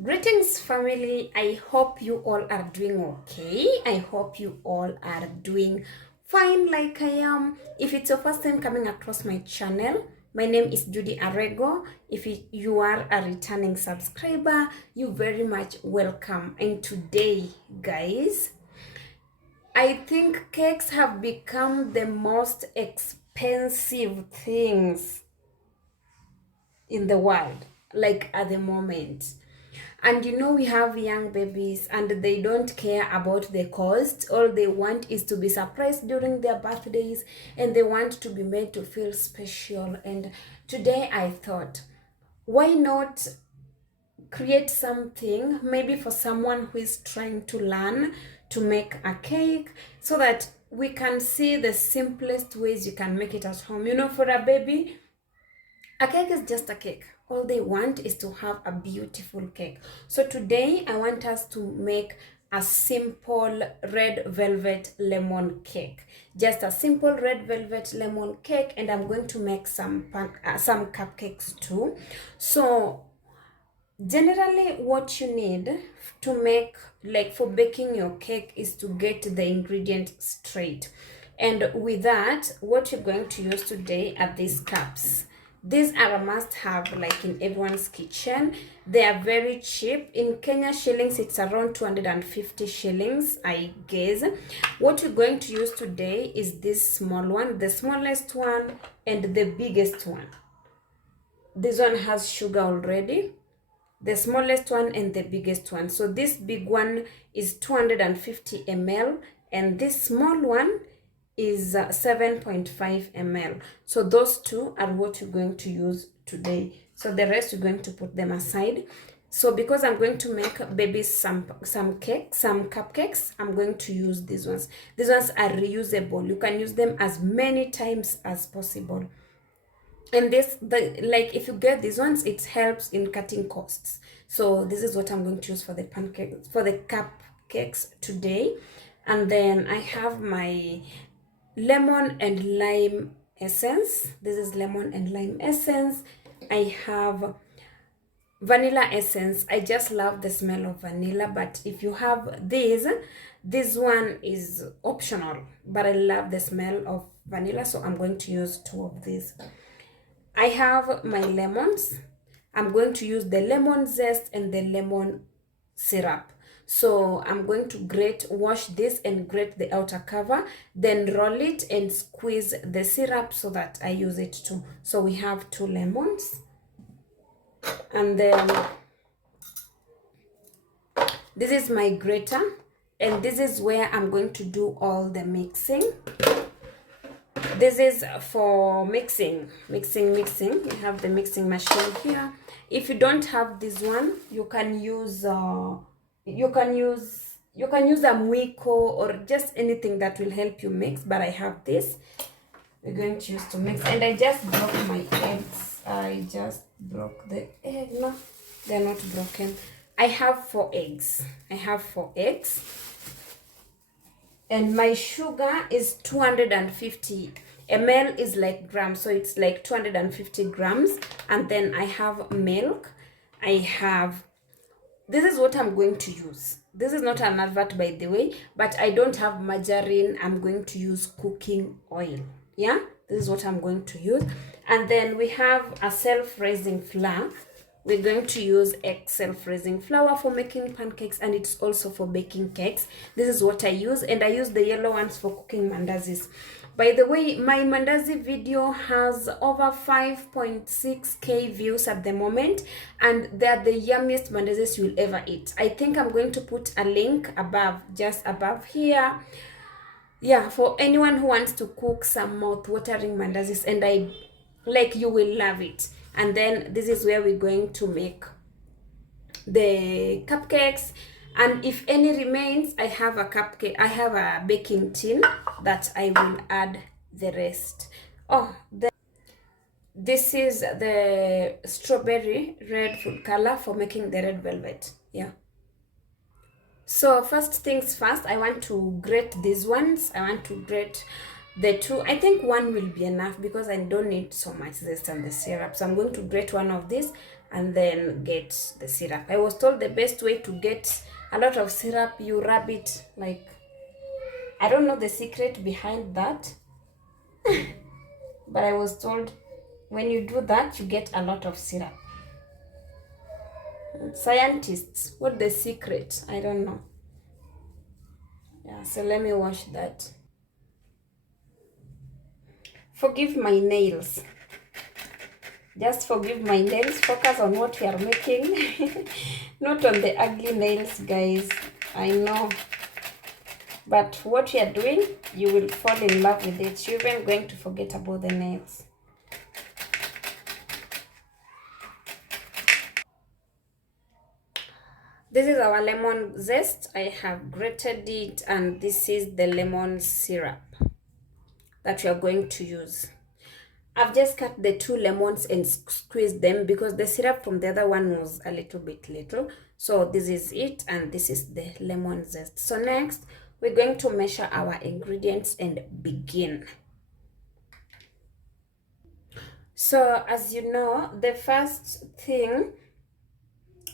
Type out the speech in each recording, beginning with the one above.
Greetings, family. I hope you all are doing okay. I hope you all are doing fine like I am. If it's your first time coming across my channel, my name is Judy Arego. If you are a returning subscriber, you very much welcome. And today, guys, I think cakes have become the most expensive things in the world, like at the moment. And we have young babies and they don't care about the cost. All they want is to be surprised during their birthdays and they want to be made to feel special. And today I thought, why not create something maybe for someone who is trying to learn to make a cake so that we can see the simplest ways you can make it at home. For a baby, a cake is just a cake. All they want is to have a beautiful cake. So today I want us to make a simple red velvet lemon cake. Just a simple red velvet lemon cake, and I'm going to make some cupcakes too. So generally what you need to make, like for baking your cake, is to get the ingredient straight. And with that, what you're going to use today are these cups. These are a must-have, like in everyone's kitchen. They are very cheap. In Kenya shillings, it's around 250 shillings, I guess. What we're going to use today is this small one, the smallest one, and the biggest one. This one has sugar already. The smallest one and the biggest one. So this big one is 250 ml, and this small one is 7.5 ml. So those two are what you're going to use today. So the rest you're going to put them aside. So because I'm going to make babies some cupcakes, I'm going to use these ones. These ones are reusable. You can use them as many times as possible. And like if you get these ones, it helps in cutting costs. So this is what I'm going to use for the cupcakes today. And then I have my lemon and lime essence. This is lemon and lime essence. I have vanilla essence. I just love the smell of vanilla, but if you have this one is optional, but I love the smell of vanilla, so I'm going to use two of these. I have my lemons. I'm going to use the lemon zest and the lemon syrup. So I'm going to wash this and grate the outer cover, then roll it and squeeze the syrup so that I use it too. So we have 2 lemons. And then this is my grater, and this is where I'm going to do all the mixing. This is for mixing. You have the mixing machine here. If you don't have this one, you can use a Mwiko or just anything that will help you mix, but I have this. We're going to use to mix. And I just broke my eggs. I just broke the egg. No, they're not broken. I have 4 eggs. And my sugar is 250 ml, is like grams, so it's like 250 grams. And then I have milk. This is what I'm going to use. This is not an advert, by the way, but I don't have margarine. I'm going to use cooking oil. Yeah, this is what I'm going to use. And then we have a self-raising flour. We're going to use self-raising flour for making pancakes, and it's also for baking cakes. This is what I use, and I use the yellow ones for cooking mandazis. By the way, my mandazi video has over 5.6k views at the moment, and they're the yummiest mandazis you'll ever eat. I think I'm going to put a link above, just above here. Yeah, for anyone who wants to cook some mouth-watering mandazis, and you will love it. And then this is where we're going to make the cupcakes. And if any remains, I have a baking tin that I will add the rest. This is the strawberry red food color for making the red velvet. Yeah. So first things first, I want to grate these ones. I want to grate the 2. I think 1 will be enough because I don't need so much zest and the syrup. So I'm going to grate one of these and then get the syrup. I was told the best way to get a lot of syrup, you rub it like, I don't know the secret behind that, but I was told when you do that, you get a lot of syrup. Scientists, what the secret? I don't know. Yeah, so let me wash that. Forgive my nails. Just forgive my nails. Focus on what we are making. Not on the ugly nails, guys. I know. But what you are doing, you will fall in love with it. You're even going to forget about the nails. This is our lemon zest. I have grated it, and this is the lemon syrup that we are going to use. I've just cut the 2 lemons and squeezed them because the syrup from the other one was a little bit little. So this is it, and this is the lemon zest. So next, we're going to measure our ingredients and begin. So as you know, the first thing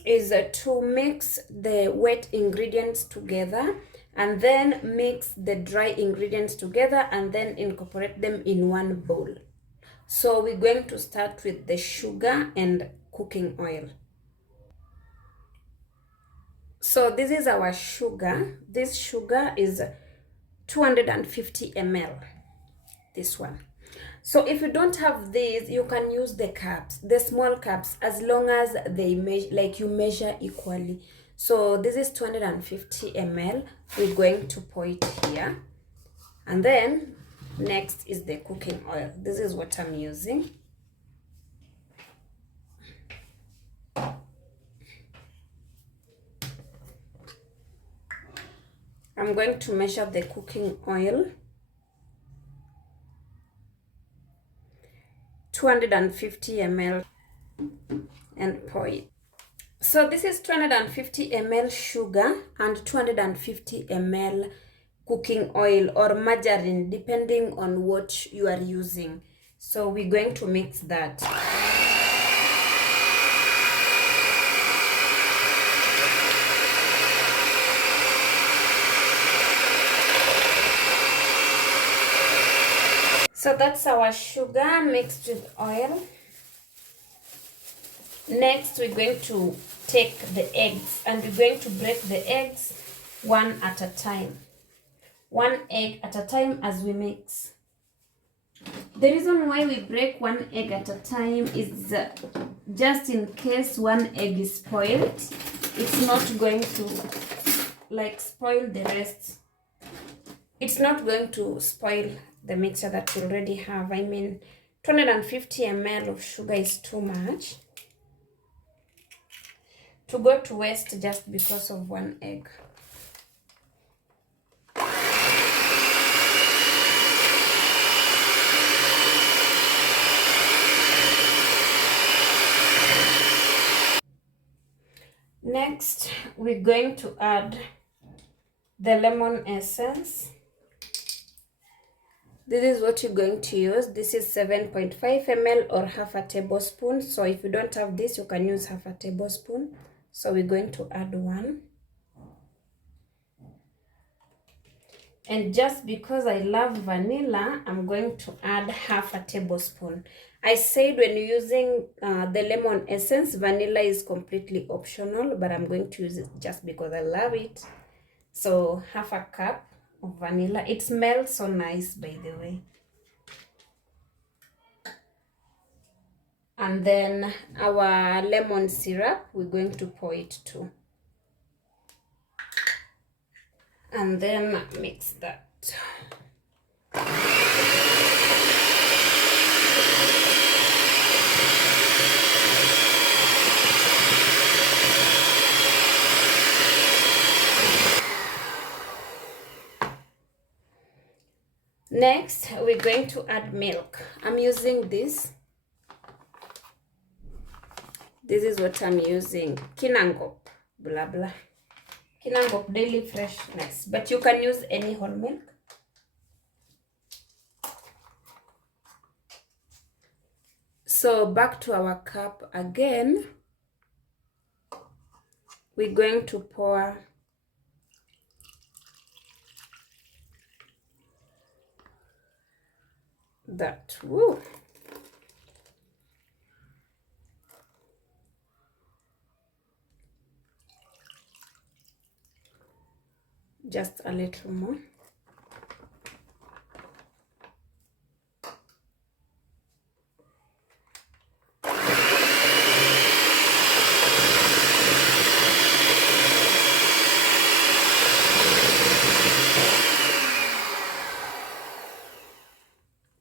is to mix the wet ingredients together, and then mix the dry ingredients together, and then incorporate them in one bowl. So we're going to start with the sugar and cooking oil. So this is our sugar. This sugar is 250 ml, this one. So if you don't have these, you can use the cups, the small cups, as long as they measure, like you measure equally. So this is 250 ml. We're going to pour it here. And then next is the cooking oil. This is what I'm using. I'm going to measure the cooking oil. 250 ml and pour it. So this is 250 ml sugar and 250 ml cooking oil or margarine, depending on what you are using. So we're going to mix that. So that's our sugar mixed with oil. Next, we're going to take the eggs, and we're going to break the eggs one at a time. 1 egg at a time as we mix. The reason why we break 1 egg at a time is just in case 1 egg is spoiled, it's not going to like spoil the rest. It's not going to spoil the mixture that we already have. I mean, 250 ml of sugar is too much to go to waste just because of 1 egg. Next, we're going to add the lemon essence. This is what you're going to use. This is 7.5 ml or half a tablespoon. So if you don't have this, you can use half a tablespoon. So we're going to add 1. And just because I love vanilla, I'm going to add half a tablespoon. I said when you're using the lemon essence, vanilla is completely optional, but I'm going to use it just because I love it. So half a cup of vanilla. It smells so nice, by the way. And then our lemon syrup, we're going to pour it too. And then mix that. Next, we're going to add milk. I'm using this. This is what I'm using. Kinangop, blah blah. Kinangop Daily Freshness. But you can use any whole milk. So back to our cup again. we're going to pour that. Woo. Just a little more.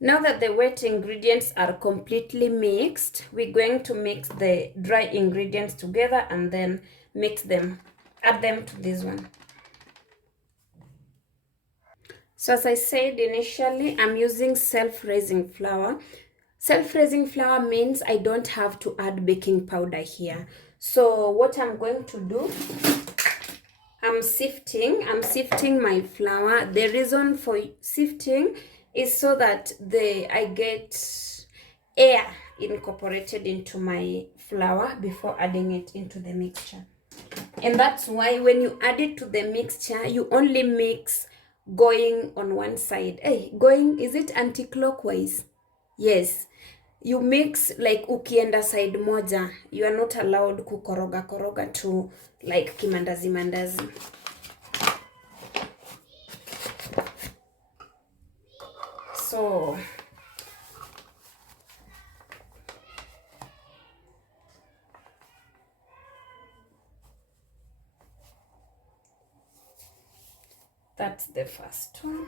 Now that the wet ingredients are completely mixed, we're going to mix the dry ingredients together and then mix them, add them to this one. So as I said initially, I'm using self-raising flour. Self-raising flour means I don't have to add baking powder here. So what I'm going to do, I'm sifting my flour. The reason for sifting is so that I get air incorporated into my flour before adding it into the mixture. And that's why when you add it to the mixture, you only mix going on one side. Hey, going, is it anti-clockwise? Yes. You mix like ukienda side moja. You are not allowed kukoroga to like kimandazi mandazi. So that's the first one.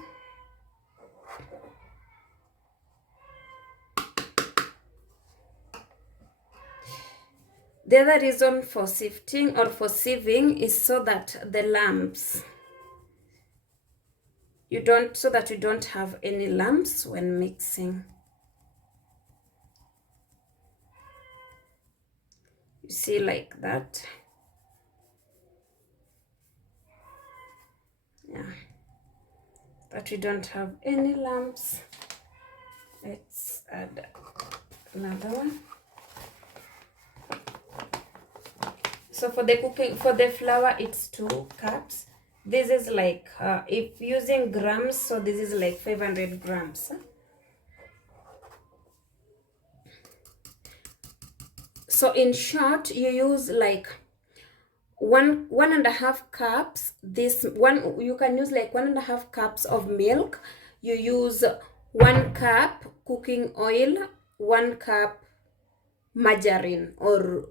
The other reason for sifting or for sieving is so that the lumps, so that you don't have any lumps when mixing. You see, like that. Yeah, that we don't have any lumps. Let's add another one. So for the flour, it's 2 cups. This is like, if using grams, so this is like 500 grams. So in short, you use like 1.5 cups. This one, you can use like 1.5 cups of milk. You use 1 cup cooking oil, 1 cup margarine, or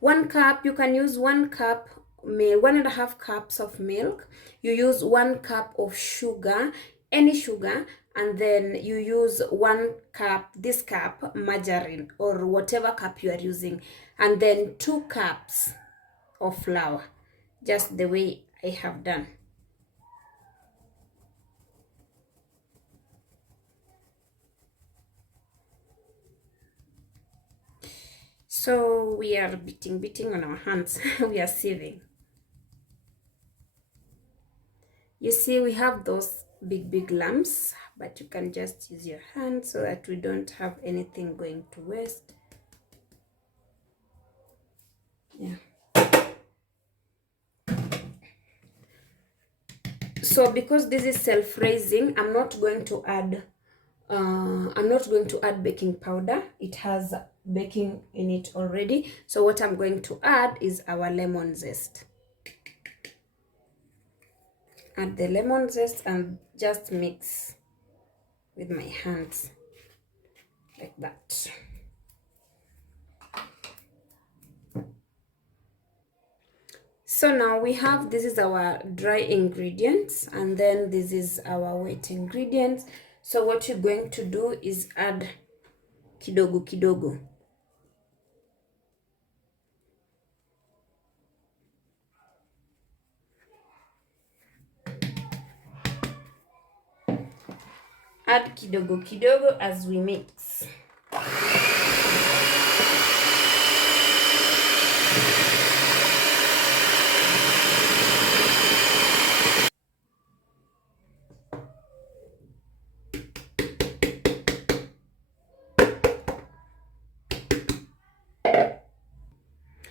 1 cup, you can use 1 cup, 1.5 cups of milk. You use 1 cup of sugar, any sugar, and then you use 1 cup, this cup, margarine, or whatever cup you are using, and then 2 cups of flour, just the way I have done. So we are beating on our hands. We are sieving. You see, we have those big lumps, but you can just use your hand so that we don't have anything going to waste. Yeah. So because this is self-raising, I'm not going to add baking powder. It has baking in it already. So what I'm going to add is our lemon zest. Add the lemon zest and just mix with my hands like that. So now we have, this is our dry ingredients, and then this is our wet ingredients. So what you're going to do is add kidogo kidogo. Add kidogo kidogo as we mix.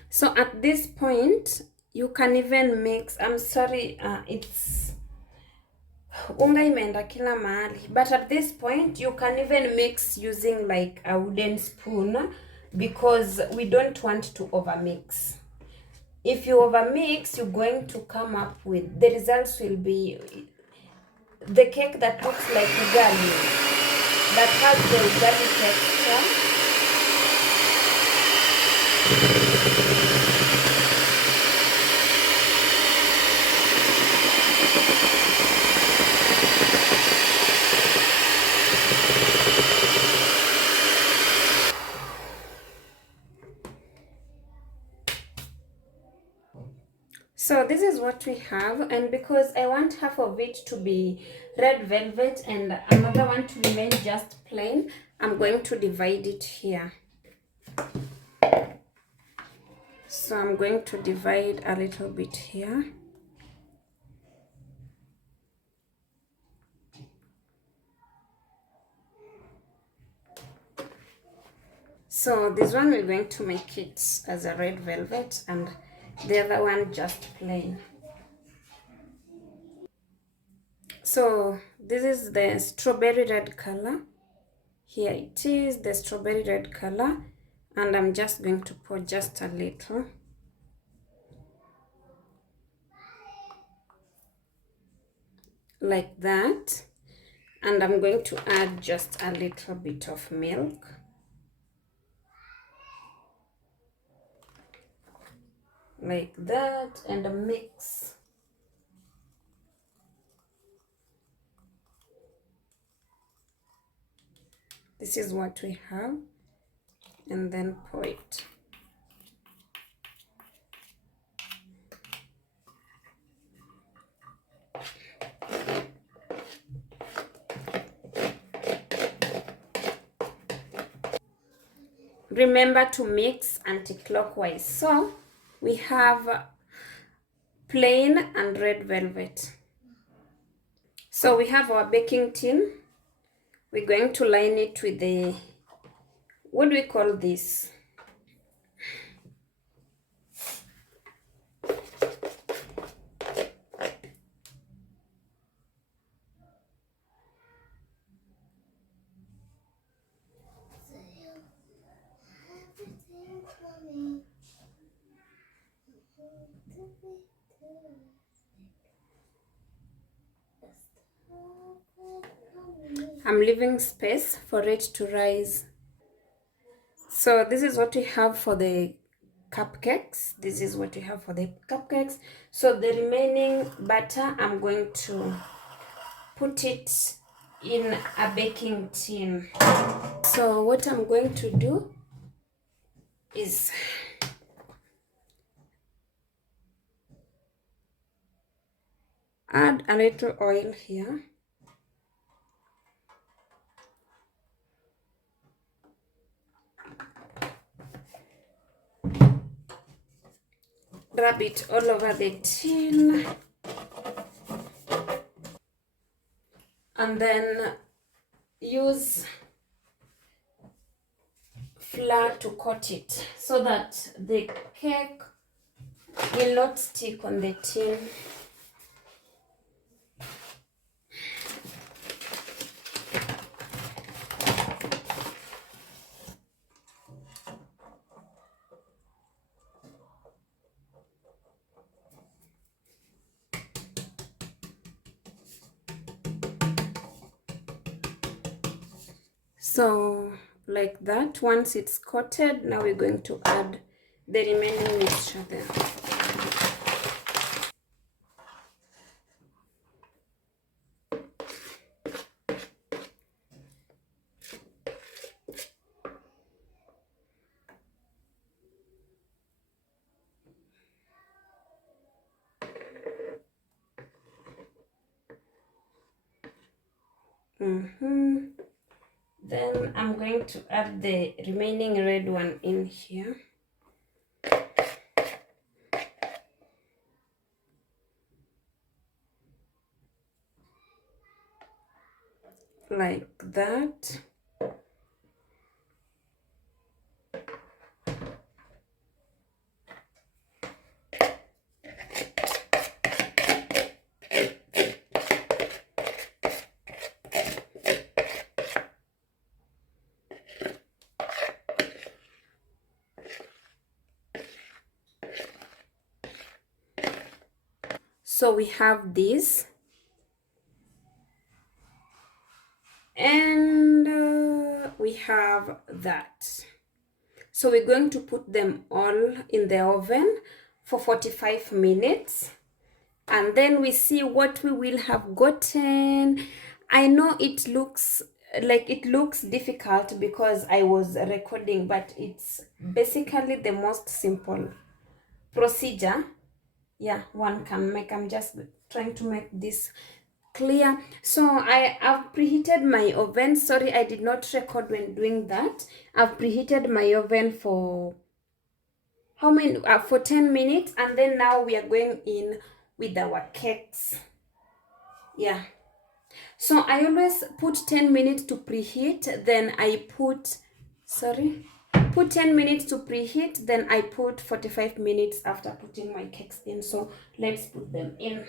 So at this point you can even mix. I'm sorry, it's unga imeenda kila mahali, but at this point you can even mix using like a wooden spoon, because we don't want to overmix. If you overmix, you're going to come up with, the results will be the cake that looks like ugali, that has the ugali texture. So this is what we have, and because I want half of it to be red velvet and another one to remain just plain, I'm going to divide it here. So I'm going to divide a little bit here. So this one we're going to make it as a red velvet and the other one just plain. So this is the strawberry red color. Here it is, the strawberry red color, and I'm just going to pour just a little. Like that. And I'm going to add just a little bit of milk. Like that, and mix. This is what we have, and then pour it. Remember to mix anti-clockwise. So we have plain and red velvet. So we have our baking tin. We're going to line it with the, what do we call this? I'm leaving space for it to rise. So this is what we have for the cupcakes. This is what we have for the cupcakes. So the remaining batter, I'm going to put it in a baking tin. So what I'm going to do is add a little oil here. Rub it all over the tin. And then use flour to coat it so that the cake will not stick on the tin. So like that, once it's coated, now we're going to add the remaining mixture there. Then I'm going to add the remaining red one in here. Like that. So we have this, and we have that. So we're going to put them all in the oven for 45 minutes, and then we see what we will have gotten. I know it looks difficult because I was recording, but it's basically the most simple procedure, yeah, one can make. I'm just trying to make this clear. So I have preheated my oven. Sorry, I did not record when doing that. I've preheated my oven for how many, for 10 minutes, and then now we are going in with our cakes. Yeah, so I always put 10 minutes to preheat, then I put 10 minutes to preheat, then I put 45 minutes after putting my cakes in. So let's put them in.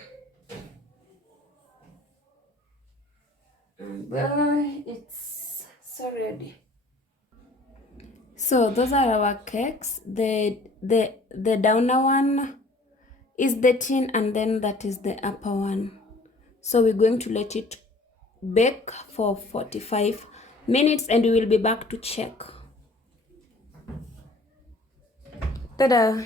And it's so ready. So those are our cakes. The downer one is the tin, and then that is the upper one. So we're going to let it bake for 45 minutes, and we will be back to check. Ta-da!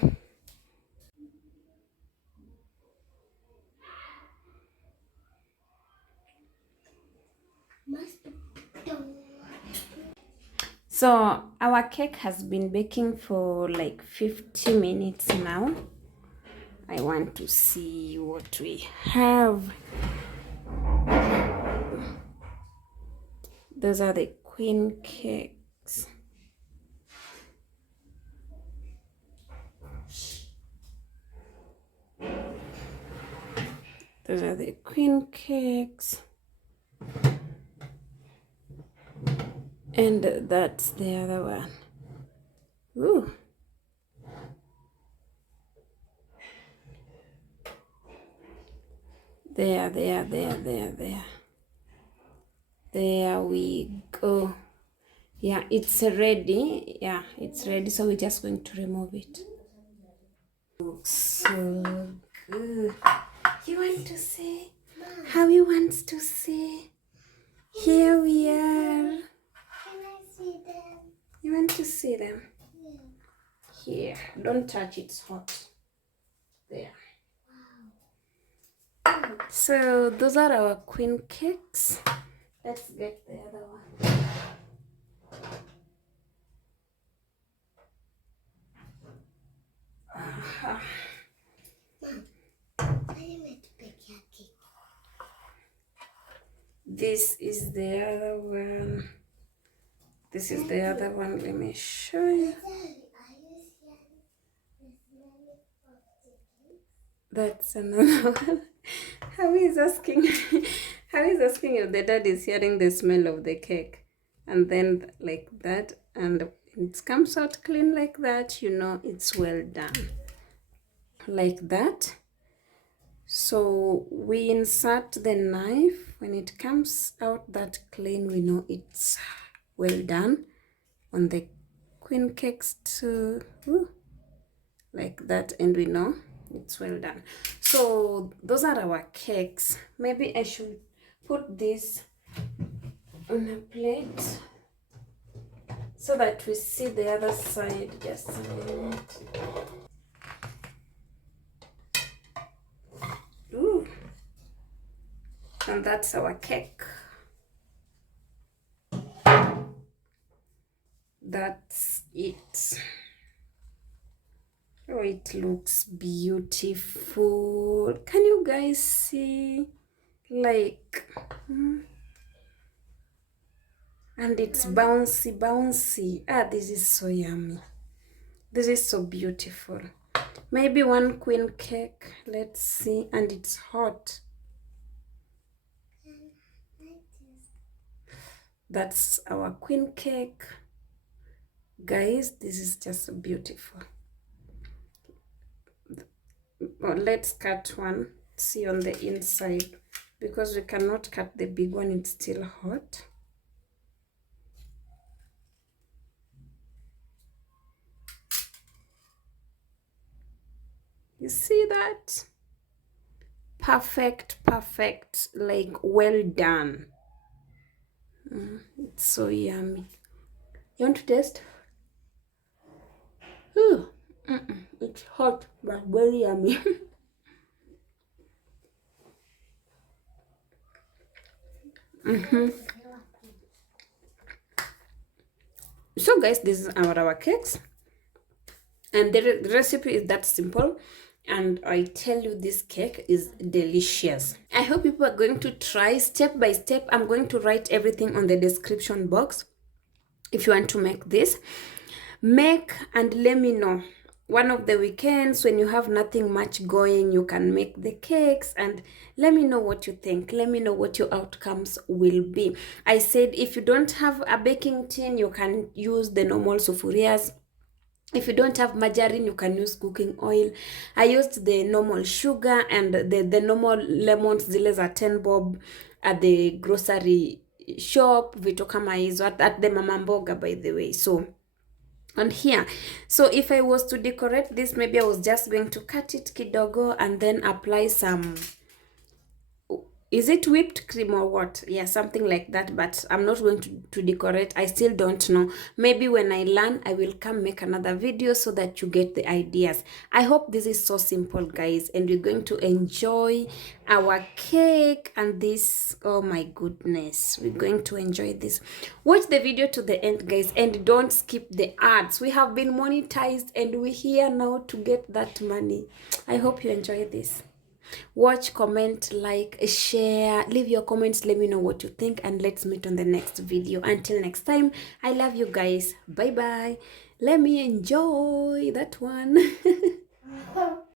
So our cake has been baking for like 50 minutes now. I want to see what we have. Those are the queen cakes. Those are the queen cakes. And that's the other one. Ooh. There. There we go. Yeah, it's ready. Yeah, it's ready. So we're just going to remove it. Looks so good. You want to see? How you want to see? Here we are. Can I see them? You want to see them? Yeah. Here. Don't touch it. It's hot. There. Wow. So those are our queen cakes. Let's get the other one. Mom, I made big cake. This is the other one. This is the other one. Let me show you. That's another one. How is asking? How is asking if the dad is hearing the smell of the cake, and then like that, and it comes out clean like that. You know it's well done. Like that. So we insert the knife. When it comes out that clean, we know it's well done. On the queen cakes too. Ooh, like that, and we know it's well done. So those are our cakes. Maybe I should put this on a plate so that we see the other side. Just a minute. Ooh. And that's our cake. That's it. Oh, it looks beautiful. Can you guys see? Like, and it's bouncy. Ah, this is so yummy. This is so beautiful. Maybe one queen cake. Let's see. And it's hot. That's our queen cake. Guys, this is just beautiful. Well, let's cut one. See on the inside. Because we cannot cut the big one. It's still hot. You see that? Perfect, like well done. It's so yummy. You want to taste? Ooh, it's hot but very yummy. So guys, this is our cakes, and the recipe is that simple, and I tell you, this cake is delicious. I hope people are going to try step by step. I'm going to write everything on the description box. If you want to make this, make and let me know. One of the weekends when you have nothing much going, you can make the cakes and let me know what you think. Let me know what your outcomes will be. I said if you don't have a baking tin, you can use the normal sufurias. If you don't have margarine, you can use cooking oil. I used the normal sugar and the normal lemons zile za 10 bob at the grocery shop, vitu kama hizo at the mama mboga, by the way. So on here, so if I was to decorate this, maybe I was just going to cut it kidogo and then apply some, is it whipped cream or what? Yeah, something like that, but I'm not going to decorate. I still don't know. Maybe when I learn, I will come make another video so that you get the ideas. I hope this is so simple, guys, and we're going to enjoy our cake. And this, oh my goodness, we're going to enjoy this. Watch the video to the end, guys, and don't skip the ads. We have been monetized and we're here now to get that money. I hope you enjoy this. Watch, comment, like, share, leave your comments, let me know what you think, and let's meet on the next video. Until next time, I love you guys. Bye bye. Let me enjoy that one.